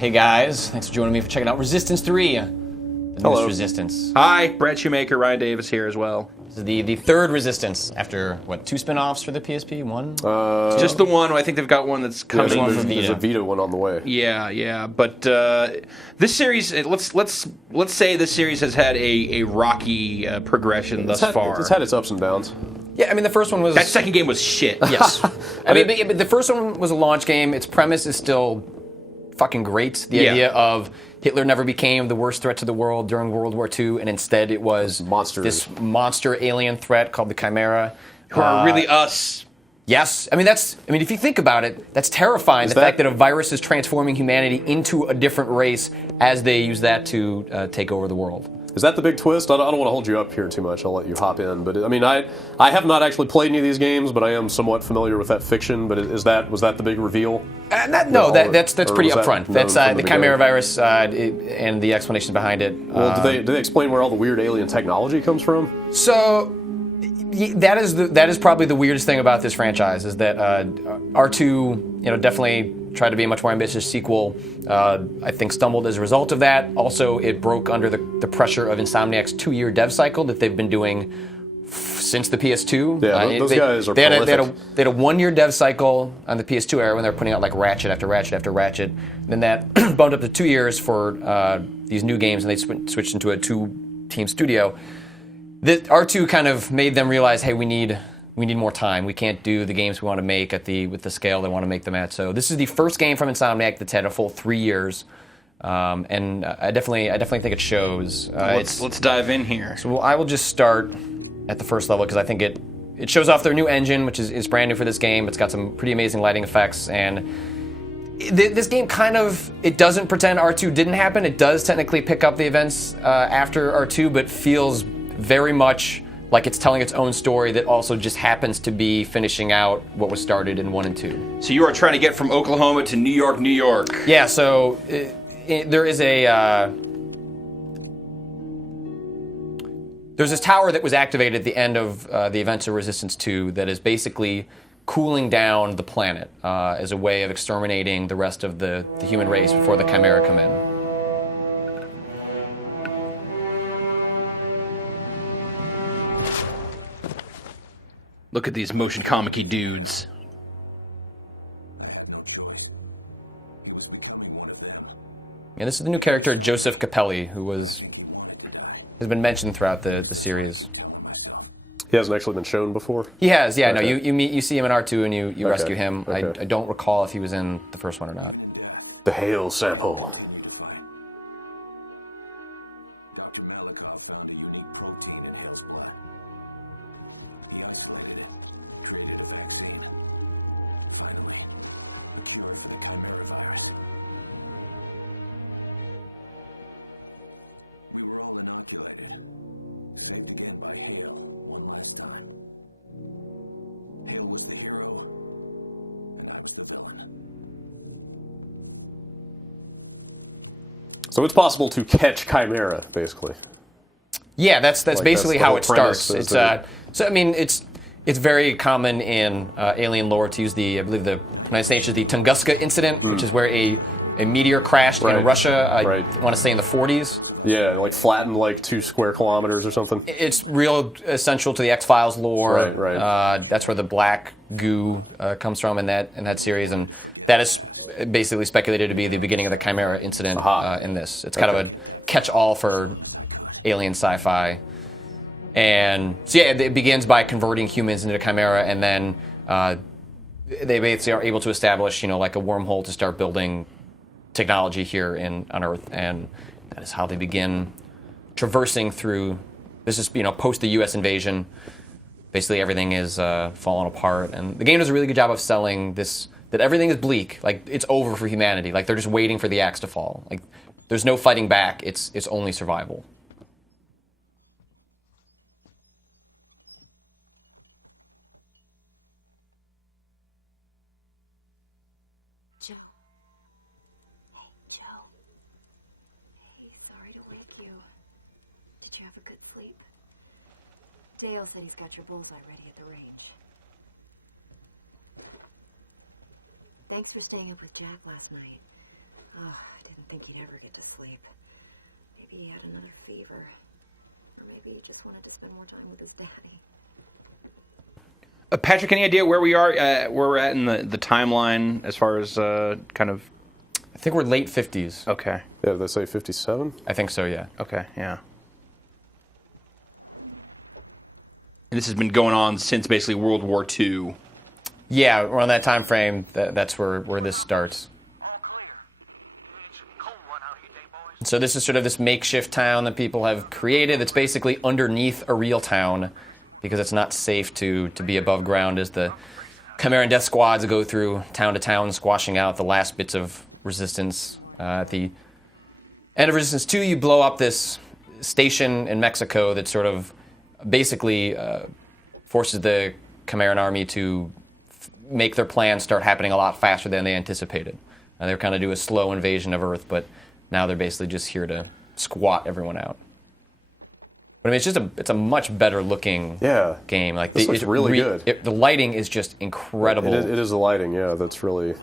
Hey guys, thanks for joining me for checking out Resistance 3. The newest Resistance. Hi, Brett Shoemaker, Ryan Davis here as well. This is the third Resistance after, what, 2 spin-offs for the PSP? One? Just the one. I think they've got one that's coming. one for There's Vita. a Vita one on the way. Yeah. But this series, let's say this series has had a rocky progression thus far. It's had its ups and downs. Yeah, I mean, the first one was... That second game was shit. Yes. I mean, but the first one was a launch game. Its premise is still fucking great. The idea of Hitler never became the worst threat to the world during World War II, and instead it was this monster alien threat called the Chimera. Who are really us. Yes. I mean, if you think about it, that's terrifying. The fact that a virus is transforming humanity into a different race as they use that to take over the world. Is that the big twist? I don't want to hold you up here too much. I'll let you hop in. But I mean, I have not actually played any of these games, but I am somewhat familiar with that fiction. But was that the big reveal? That's pretty upfront. That's the Chimera virus and the explanations behind it. Well, do they explain where all the weird alien technology comes from? So that is probably the weirdest thing about this franchise is that R2, definitely tried to be a much more ambitious sequel. I think stumbled as a result of that. Also, it broke under the pressure of Insomniac's 2-year dev cycle that they've been doing since the PS2. Yeah, those guys are prolific. They had a 1-year dev cycle on the PS2 era when they were putting out like Ratchet after Ratchet after Ratchet. Then that bumped up to 2 years for these new games, and they switched into a 2-team studio. The R2 kind of made them realize, hey, we need more time. We can't do the games we want to make with the scale they want to make them at. So this is the first game from Insomniac that's had a full 3 years, and I definitely think it shows. Let's dive in here. So I will just start at the first level because I think it shows off their new engine, which is brand new for this game. It's got some pretty amazing lighting effects, and this game it doesn't pretend R2 didn't happen. It does technically pick up the events after R2, but feels very much like it's telling its own story that also just happens to be finishing out what was started in 1 and 2. So you are trying to get from Oklahoma to New York, New York. Yeah, so there is there's this tower that was activated at the end of the events of Resistance 2 that is basically cooling down the planet as a way of exterminating the rest of the human race before the Chimera come in. Look at these motion comic-y dudes. I had no choice. He was becoming one of them. Yeah, this is the new character, Joseph Capelli, who has been mentioned throughout the series. He hasn't actually been shown before? He has, yeah. Okay. No, you see him in R2 and you rescue him. Okay. I don't recall if he was in the first one or not. The Hale sample. Dr. Malikoff found a unique protein in Hale's blood. He isolated it, created a vaccine. Finally, a cure for the Chimera virus. We were all inoculated, saved again by Hale one last time. Hale was the hero, and I was the villain. So it's possible to catch Chimera, basically. Yeah, that's basically the how whole it starts. premise It's it's very common in alien lore to use I believe the pronunciation is the Tunguska incident, which is where a meteor crashed in Russia. I want to say in the 40s. Yeah, like flattened like 2 square kilometers or something. It's real essential to the X-Files lore. Right. That's where the black goo comes from in that series, and that is basically speculated to be the beginning of the Chimera incident in this. It's kind of a catch-all for alien sci-fi. And so yeah, it begins by converting humans into Chimera, and then they basically are able to establish, like a wormhole to start building technology here on Earth, and that is how they begin traversing through. This is post the U.S. invasion. Basically, everything is falling apart, and the game does a really good job of selling this. That everything is bleak, like it's over for humanity. Like they're just waiting for the axe to fall. Like there's no fighting back. It's only survival. Joe. Hey, Joe. Hey, sorry to wake you. Did you have a good sleep? Dale said he's got your bullseye ready at the range. Thanks for staying up with Jack last night. Oh, I didn't think he'd ever get to sleep. Maybe he had another fever. Or maybe he just wanted to spend more time with his daddy. Patrick, any idea where we are, where we're at in the timeline as far as kind of... I think we're late 50s. Okay. Yeah, did they say 57? I think so, yeah. Okay, yeah. And this has been going on since basically World War II. Yeah, around that time frame, that's where this starts. So this is sort of this makeshift town that people have created that's basically underneath a real town because it's not safe to be above ground as the Chimera and Death Squads go through town to town, squashing out the last bits of resistance. At the end of Resistance 2, you blow up this station in Mexico that sort of basically forces the Chimeran army to make their plans start happening a lot faster than they anticipated. They were kind of do a slow invasion of Earth, but now they're basically just here to squat everyone out. But I mean, it's a much better looking game. Like this looks really good. The lighting is just incredible. It is the lighting, yeah. That's really.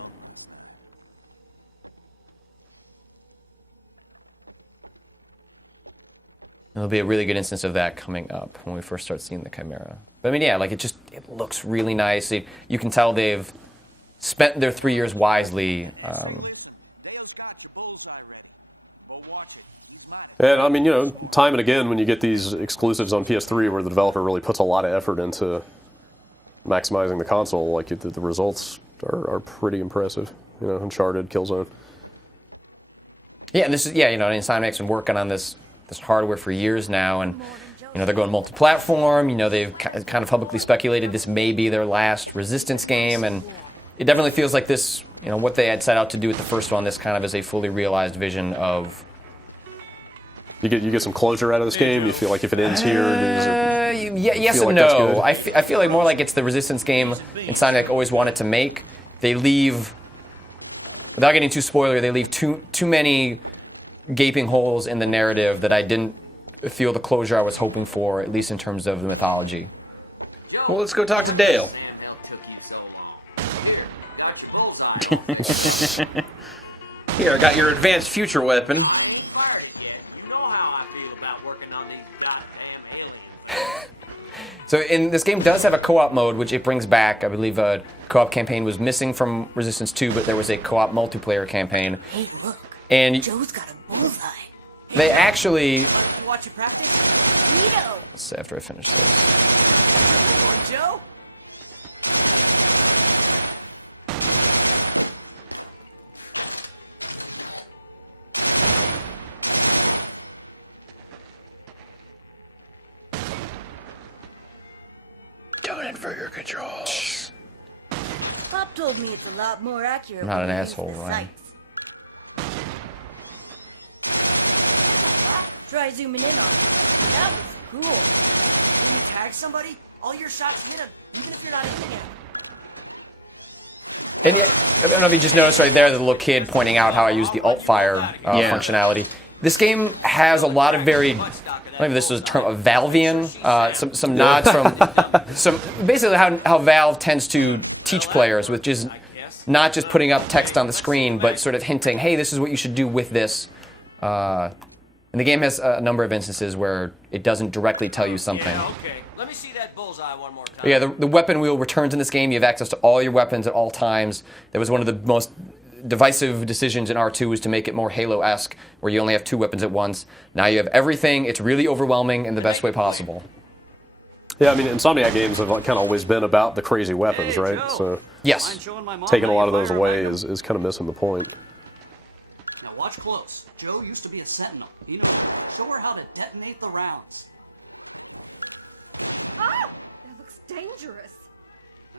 There'll be a really good instance of that coming up when we first start seeing the Chimera. But I mean, yeah, like it looks really nice. You can tell they've spent their 3 years wisely. And I mean, you know, time and again when you get these exclusives on PS3 where the developer really puts a lot of effort into maximizing the console, like the results are pretty impressive. You know, Uncharted, Killzone. Yeah, and this is Insomniac's been working on this hardware for years now, and you know they're going multi-platform. You know, they've kind of publicly speculated this may be their last Resistance game, and it definitely feels like this. You know, what they had set out to do with the first one, this kind of is a fully realized vision of. You get some closure out of this game. You feel like if it ends here, yes and no. I feel like more like it's the Resistance game Insomniac always wanted to make. They leave, without getting too spoiler, they leave too many gaping holes in the narrative that I didn't feel the closure I was hoping for, at least in terms of the mythology. Well, let's go talk to Dale. Here, I got your advanced future weapon. So in this game does have a co-op mode, which it brings back. I believe a co-op campaign was missing from Resistance 2, but there was a co-op multiplayer campaign. Hey, look. And Joe's got a bullseye. They actually... Watch you practice? Neato. Let's see after I finish this. Come on, Joe. Don't invert your controls. Pop told me it's a lot more accurate. I'm not when an you use asshole, the Ryan. sights. Try zooming in on it. That was cool. When you tag somebody, all your shots hit them, even if you're not hitting it. And yet, I don't know if you just noticed right there the little kid pointing out how I use the alt-fire functionality. This game has a lot of very, I don't know if this was a term, of Valvean, some nods from, basically how Valve tends to teach players, which is not just putting up text on the screen, but sort of hinting, hey, this is what you should do with this. And the game has a number of instances where it doesn't directly tell you something. Yeah, okay. Let me see that bullseye one more time. Yeah, the weapon wheel returns in this game. You have access to all your weapons at all times. That was one of the most divisive decisions in R2 was to make it more Halo-esque, where you only have 2 weapons at once. Now you have everything. It's really overwhelming in the best way possible. Yeah, I mean, Insomniac games have kind of always been about the crazy weapons, right? So yes, taking a lot of those away is kind of missing the point. Now watch close. Joe used to be a sentinel. He knows. Show her how to detonate the rounds. Ah! That looks dangerous.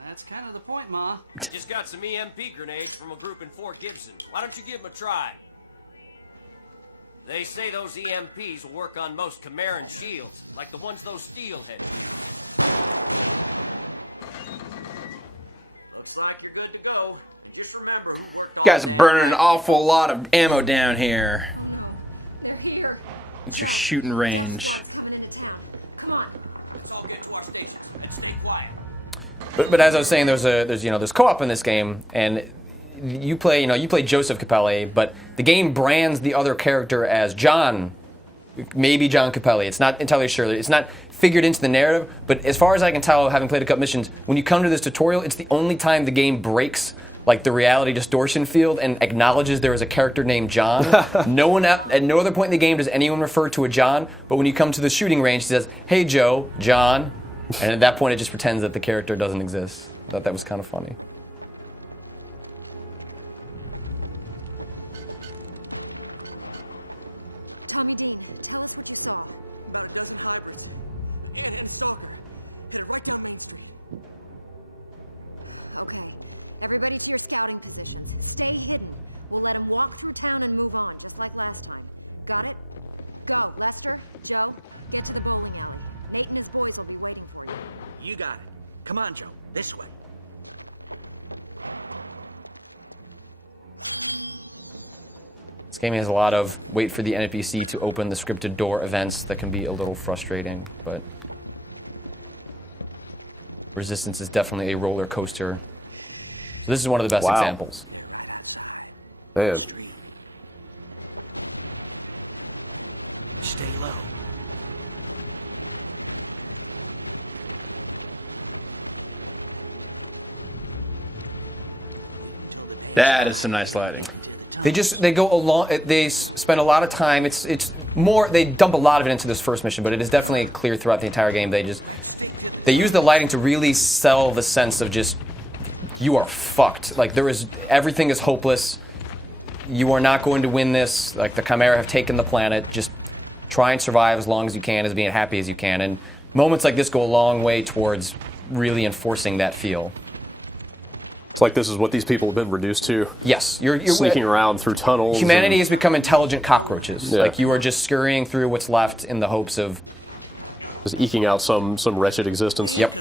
That's kind of the point, Ma. I just got some EMP grenades from a group in Fort Gibson. Why don't you give them a try? They say those EMPs will work on most Chimeran shields, like the ones those steelheads use. Looks like you're good to go. Just remember, You guys are burning an awful lot of ammo down here. It's your shooting range. but as I was saying, there's co-op in this game, and you play Joseph Capelli, but the game brands the other character as John, maybe John Capelli. It's not entirely sure. It's not figured into the narrative, but as far as I can tell, having played a couple missions, when you come to this tutorial, it's the only time the game breaks like the reality distortion field and acknowledges there is a character named John. No one at no other point in the game does anyone refer to a John, but when you come to the shooting range, it says, "Hey Joe, John," and at that point it just pretends that the character doesn't exist. I thought that was kind of funny. You got it. Come on, Joe. This way. This game has a lot of wait for the NPC to open the scripted door events that can be a little frustrating, but Resistance is definitely a roller coaster. So this is one of the best examples. Man. Stay low. That is some nice lighting. They go along. They spend a lot of time. It's more. They dump a lot of it into this first mission, but it is definitely clear throughout the entire game. They use the lighting to really sell the sense of just you are fucked. Like everything is hopeless. You are not going to win this. Like the Chimera have taken the planet. Just try and survive as long as you can, as being happy as you can. And moments like this go a long way towards really enforcing that feel. It's like this is what these people have been reduced to. Yes, you're sneaking around through tunnels. Humanity has become intelligent cockroaches. Yeah. Like you are just scurrying through what's left in the hopes of just eking out some wretched existence. Yep.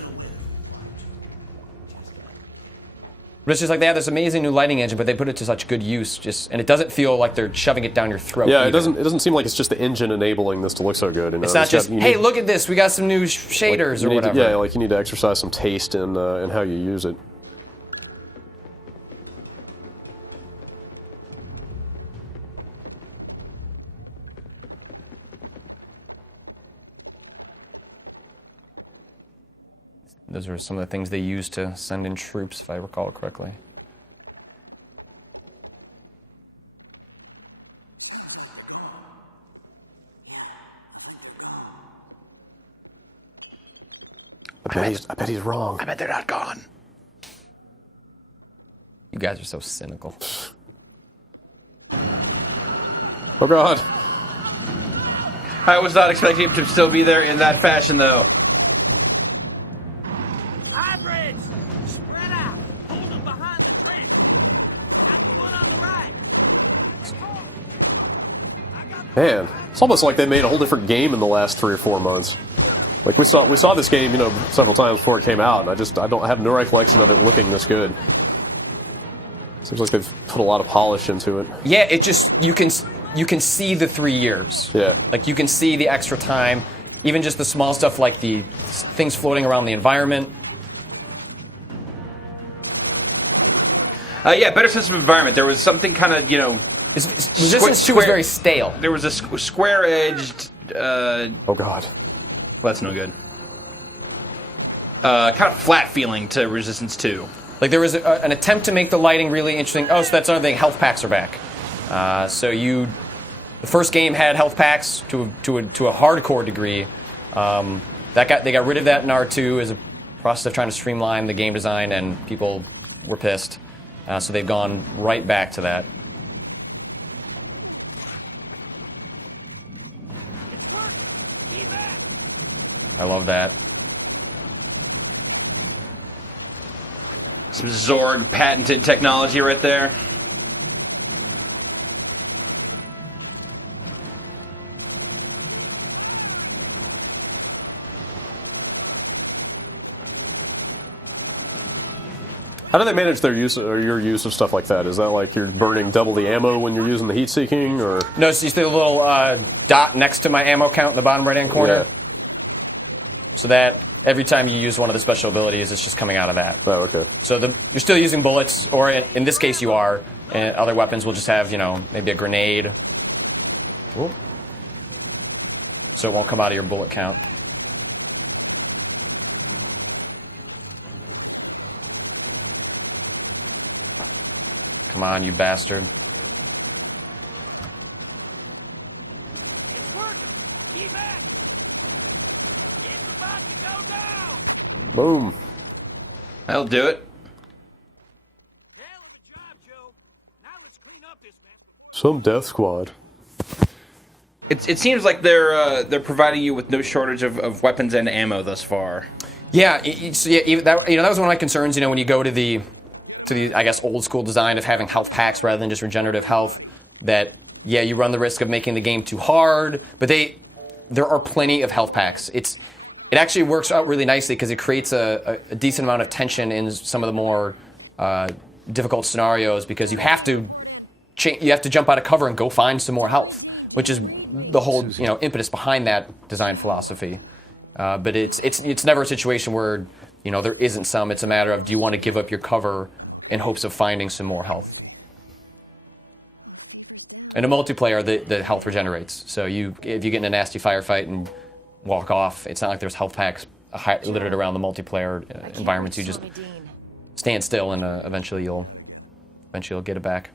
But it's just like they have this amazing new lighting engine, but they put it to such good use. And it doesn't feel like they're shoving it down your throat. Yeah, either. it doesn't seem like it's just the engine enabling this to look so good. You know? It's not just hey, look at this, we got some new shaders or whatever. Yeah, like you need to exercise some taste in how you use it. Those are some of the things they used to send in troops, if I recall correctly. I bet he's wrong. I bet they're not gone. You guys are so cynical. Oh God. I was not expecting him to still be there in that fashion, though. Hybrids! Spread out! Hold them behind the trench! Got the one on the right! Man, it's almost like they made a whole different game in the last 3 or 4 months. Like we saw this game, several times before it came out, and I have no recollection of it looking this good. Seems like they've put a lot of polish into it. Yeah, it just you can see the 3 years. Yeah. Like you can see the extra time, even just the small stuff like the things floating around the environment. Yeah, better sense of environment. There was something kind of, Resistance 2 was very stale. There was a square-edged... oh, God. Well, that's no good. Kind of flat feeling to Resistance 2. Like there was an attempt to make the lighting really interesting. Oh, so that's another thing. Health packs are back. The first game had health packs to a hardcore degree. They got rid of that in R2 as a process of trying to streamline the game design, and people were pissed. So they've gone right back to that. I love that. Some Zorg patented technology right there. How do they manage their use or your use of stuff like that? Is that like you're burning double the ammo when you're using the heat seeking, or no? It's just a little dot next to my ammo count in the bottom right-hand corner. Yeah. So that every time you use one of the special abilities, it's just coming out of that. Oh, okay. So you're still using bullets, or in this case you are, and other weapons will just have, maybe a grenade. Ooh. So it won't come out of your bullet count. Come on, you bastard. It's working. Keep at it. It's about to go down. Boom. That'll do it. Hell of a job, Joe. Now let's clean up this mess. Some death squad. It seems like they're providing you with no shortage of weapons and ammo thus far. Yeah, that was one of my concerns. When you go to the I guess old school design of having health packs rather than just regenerative health, that you run the risk of making the game too hard. But there are plenty of health packs. It actually works out really nicely because it creates a decent amount of tension in some of the more difficult scenarios, because you have to jump out of cover and go find some more health, which is the whole impetus behind that design philosophy. But it's never a situation where there isn't some. It's a matter of, do you want to give up your cover in hopes of finding some more health? In a multiplayer, the health regenerates. So if you get in a nasty firefight and walk off, it's not like there's health packs littered around the multiplayer environments. You just stand still, and eventually you'll get it back.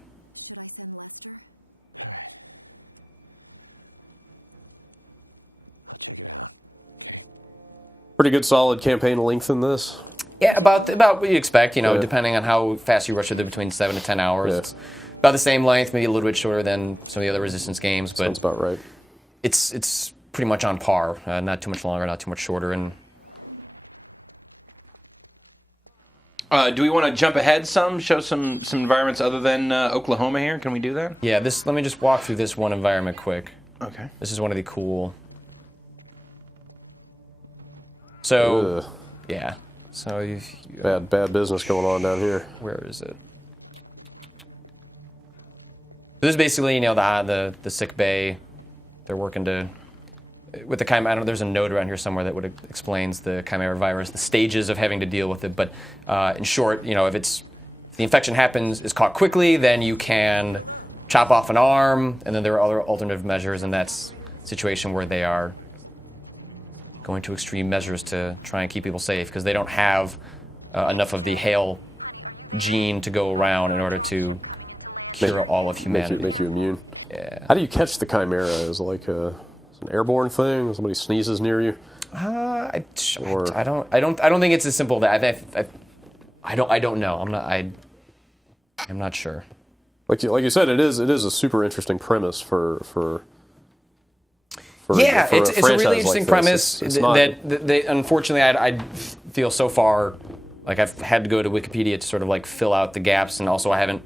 Pretty good solid campaign length in this. Yeah, about what you expect, depending on how fast you rush through, between 7 to 10 hours. Yeah. It's about the same length, maybe a little bit shorter than some of the other Resistance games, but Sounds about right. It's pretty much on par. Not too much longer, not too much shorter. And do we want to jump ahead show some environments other than Oklahoma here? Can we do that? yeah, let me just walk through this one environment quick. Okay. This is one of the cool. So, Ugh. yeah. So Bad business going on down here. Where is it? This is basically, the sick bay. They're working with the Chimera. I don't know, there's a note around here somewhere that explains the Chimera virus, the stages of having to deal with it. But in short, if the infection is caught quickly, then you can chop off an arm, and then there are other alternative measures, and that's a situation where they are going to extreme measures to try and keep people safe, because they don't have enough of the Hale gene to go around in order to cure all of humanity. Make you immune. Yeah. How do you catch the Chimera? Is it like an airborne thing? Somebody sneezes near you? I don't think it's as simple that I don't know. I'm not sure. Like you said, it is a super interesting premise for it's a really interesting like premise it's not, that unfortunately I feel so far like I've had to go to Wikipedia to sort of like fill out the gaps, and also I haven't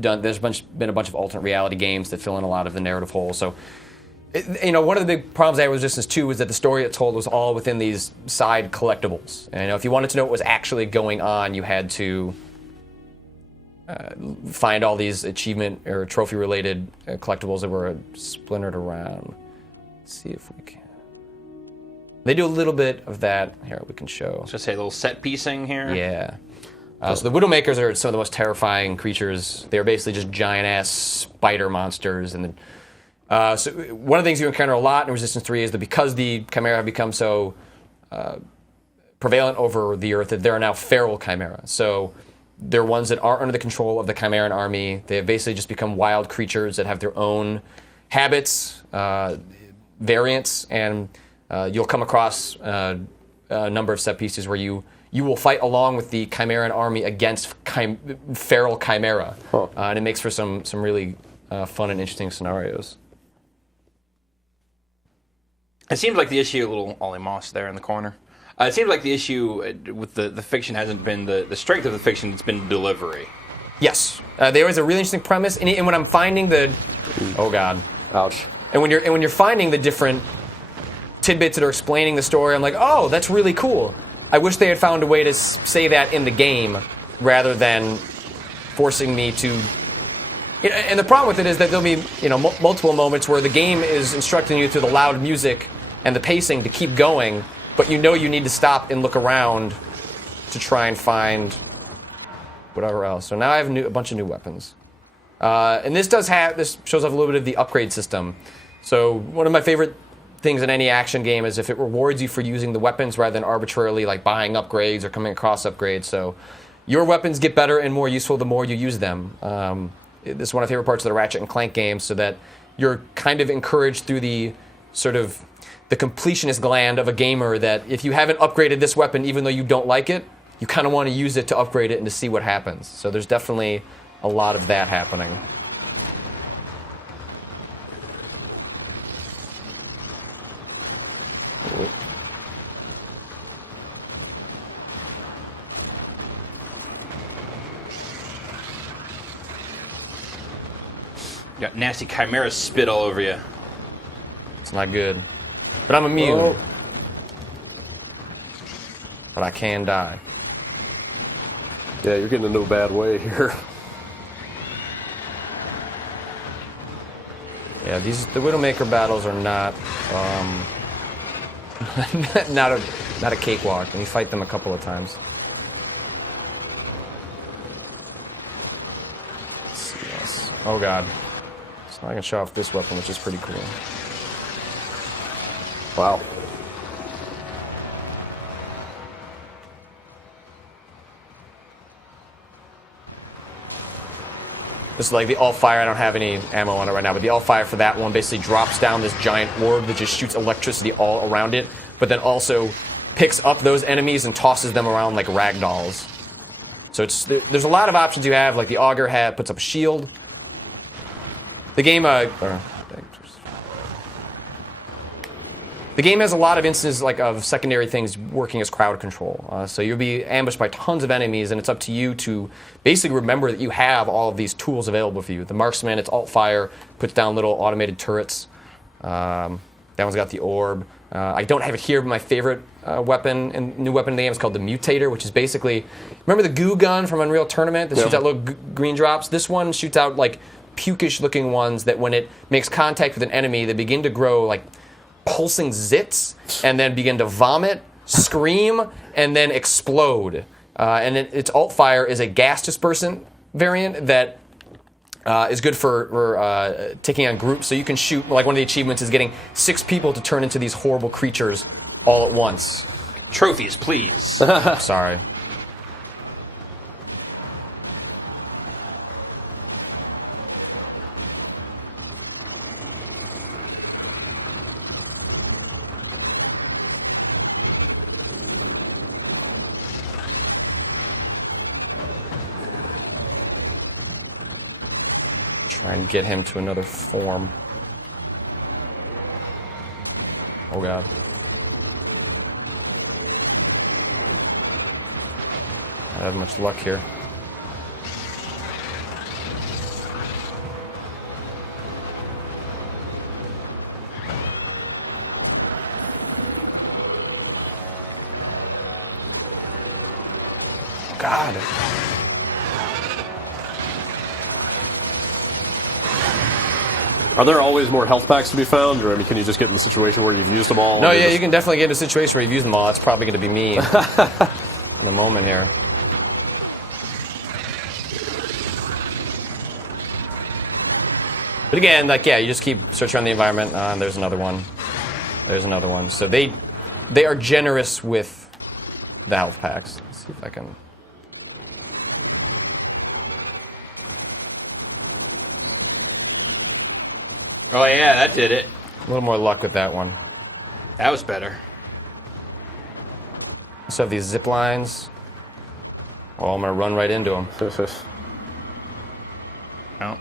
done. There's been a bunch of alternate reality games that fill in a lot of the narrative holes. So one of the big problems I had with Resistance 2 was that the story it told was all within these side collectibles, and if you wanted to know what was actually going on, you had to find all these achievement or trophy related collectibles that were splintered around. Let's see if we can. They do a little bit of that. Here, we can show. Just say a little set piecing here. Yeah. So the Widowmakers are some of the most terrifying creatures. They're basically just giant-ass spider monsters. And so one of the things you encounter a lot in Resistance 3 is that because the Chimera have become so prevalent over the Earth, that there are now feral Chimera. So they're ones that aren't under the control of the Chimeran army. They have basically just become wild creatures that have their own habits, variants, and you'll come across a number of set pieces where you will fight along with the Chimeran army against feral Chimera, and it makes for some really fun and interesting scenarios. It seems like the issue, a little Ollie Moss there in the corner. It seems like the issue with the fiction hasn't been the strength of the fiction; it's been delivery. Yes, there is a really interesting premise, and when I'm finding oh god, ouch, and when you're finding the different tidbits that are explaining the story, I'm like, oh, that's really cool. I wish they had found a way to say that in the game rather than forcing me to. And the problem with it is that there'll be multiple moments where the game is instructing you through the loud music and the pacing to keep going, but you know you need to stop and look around to try and find whatever else. So now I have a bunch of new weapons. And this shows off a little bit of the upgrade system. So one of my favorite things in any action game is if it rewards you for using the weapons rather than arbitrarily like buying upgrades or coming across upgrades. So your weapons get better and more useful the more you use them. This is one of my favorite parts of the Ratchet and Clank games, so that you're kind of encouraged through the sort of the completionist gland of a gamer that if you haven't upgraded this weapon, even though you don't like it, you kind of want to use it to upgrade it and to see what happens. So there's definitely a lot of that happening. You got nasty Chimera spit all over you. It's not good. But I'm immune. Oh. But I can die. Yeah, you're getting into a bad way here. Yeah, the Widowmaker battles are not not a cakewalk, and you fight them a couple of times. Let's see this. Oh god. So I can show off this weapon, which is pretty cool. Wow. This is like the all-fire. I don't have any ammo on it right now, but the all-fire for that one basically drops down this giant orb that just shoots electricity all around it, but then also picks up those enemies and tosses them around like rag dolls. So there's a lot of options you have, like the auger hat puts up a shield. The game, the game has a lot of instances like of secondary things working as crowd control. So you'll be ambushed by tons of enemies, and it's up to you to basically remember that you have all of these tools available for you. The marksman, it's alt fire, puts down little automated turrets. That one's got the orb. I don't have it here, but my favorite weapon and new weapon in the game is called the Mutator, which is basically, remember the goo gun from Unreal Tournament that shoots out little green drops? This one shoots out like pukish looking ones that when it makes contact with an enemy, they begin to grow like pulsing zits and then begin to vomit, scream, and then explode. And its alt fire is a gas dispersant variant that is good for taking on groups. So you can shoot, like one of the achievements is getting 6 people to turn into these horrible creatures all at once. Trophies, please. Sorry. Try and get him to another form. Oh god. I don't have much luck here. God. Are there always more health packs to be found, or I mean, can you just get in the situation where you've used them all? No, yeah, you can definitely get in a situation where you've used them all. That's probably going to be me in a moment here. But again, like, yeah, you just keep searching around the environment. There's another one. There's another one. So they are generous with the health packs. Let's see if I can. Oh yeah, that did it. A little more luck with that one. That was better. So have these zip lines. Oh, I'm gonna run right into them. Oh.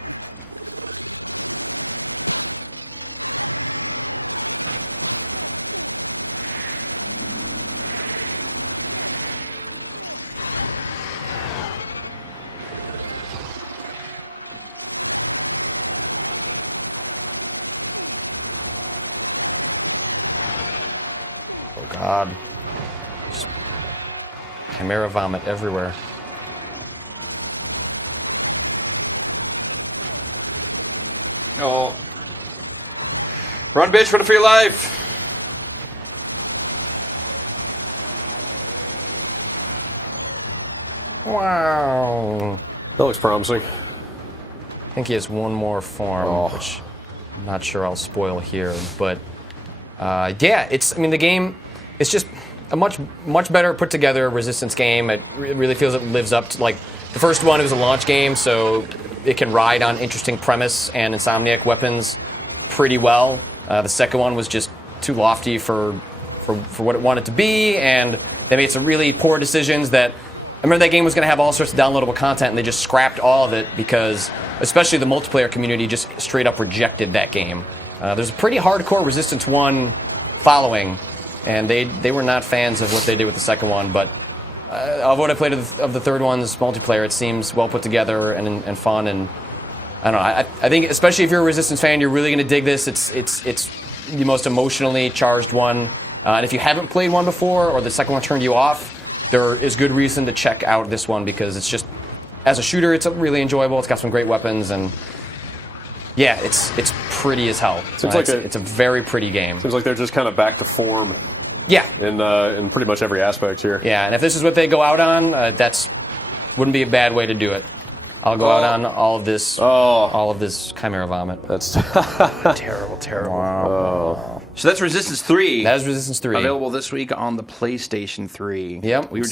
Oh god. Just Chimera vomit everywhere. Oh. Run, bitch, run for your life. Wow. That looks promising. I think he has one more form, which I'm not sure I'll spoil here. But yeah, I mean, the game is just a much better put together Resistance game. It really feels it lives up to, like, the first one. It was a launch game, so it can ride on interesting premise and Insomniac weapons pretty well. The second one was just too lofty for what it wanted to be, and they made some really poor decisions that. I remember that game was going to have all sorts of downloadable content, and they just scrapped all of it because, especially the multiplayer community, just straight up rejected that game. There's a pretty hardcore Resistance 1 following, and they were not fans of what they did with the second one, but of what I played of the third one's multiplayer, it seems well put together and fun, and I don't know. I think, especially if you're a Resistance fan, you're really going to dig this. It's the most emotionally charged one, and if you haven't played one before, or the second one turned you off, there is good reason to check out this one because it's just, as a shooter, it's really enjoyable. It's got some great weapons, and yeah, it's pretty as hell. It's a very pretty game. Seems like they're just kind of back to form. Yeah, in pretty much every aspect here. Yeah, and if this is what they go out on, wouldn't be a bad way to do it. I'll go out on all of this Chimera vomit. That's terrible. Wow. So that's Resistance 3. That is Resistance 3. Available this week on the PlayStation 3. Yep. We were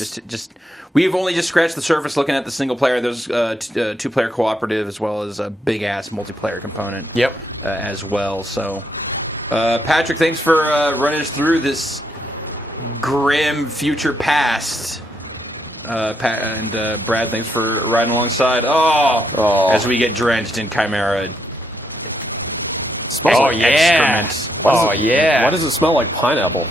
we've only just scratched the surface looking at the single player. There's two-player cooperative as well as a big-ass multiplayer component. Yep. As well. So, Patrick, thanks for running us through this grim future past. And Brad, thanks for riding alongside. As we get drenched in Chimera. Smells like excrement. Why does it smell like pineapple?